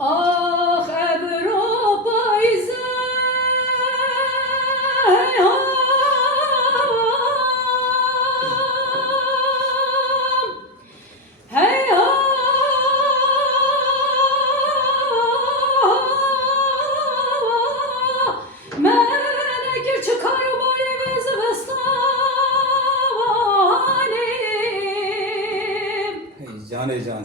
Ah Avrupa'yız hey ha menekir çıkar böyle bezvestanim Heyecan heyecan.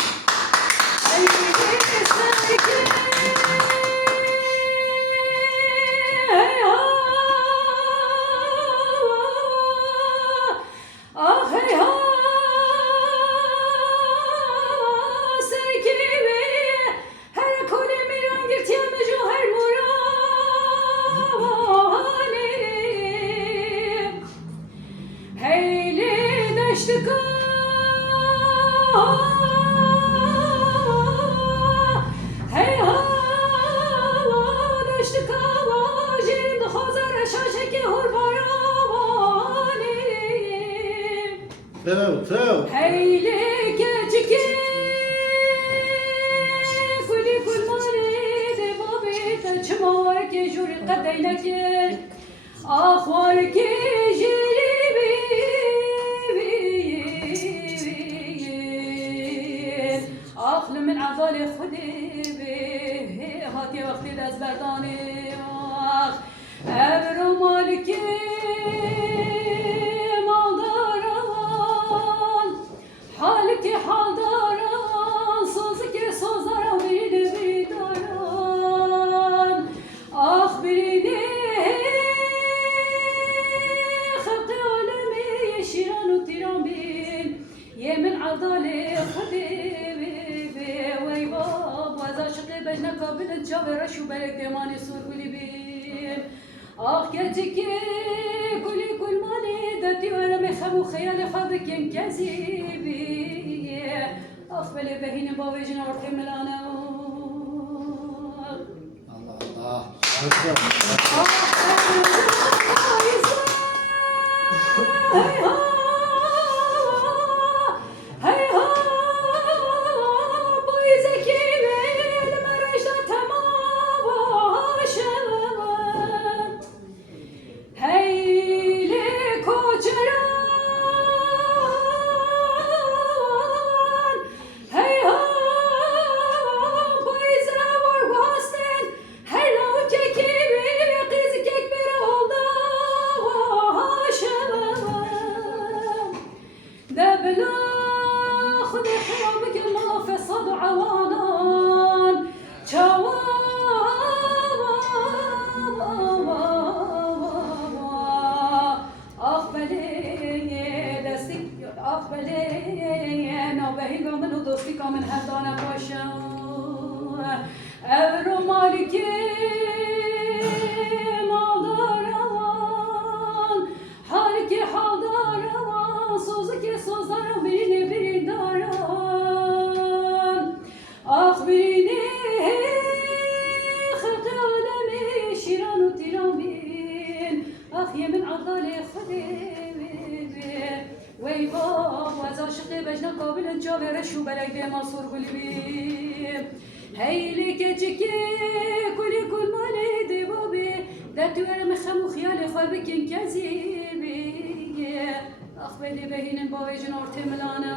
تو هيلي كاتشكي كلي كل مريض بابي تشمارك جوري قدينك أخوارك جريبي أخل من عضالي خدي هاتي وقتي دز برداني أبرو مالكي Halki haldaran, sözke sözara birini bidaran. Ah birini xalqi alemi şiran u tiran bin. Yemin adale khadibi ve bab ve aşkı bejne kabil cavera şu belek demani surguli bin. Ah geçiki kuli kul mali dati ve mekhamu khayal khabkin kazibi. أخبلي بهين باوجنا ورحملانا الله الله من هدانا باشا أبرو مالكي مالداران حالكي حالداران سوزكي سوزاران birini biri daran Ah birini خلق عالمي شيران و تيران بين آخ yemin عضالي خدي ويباب وزاشقي بجنا قابل جاوه شو بلك دي مصور قلبي هيلي كتشكي كلي كل مالي دي بابي داتو انا مخمو خيالي خالبك كذيبي اخبالي بهين بابي جنور تملانا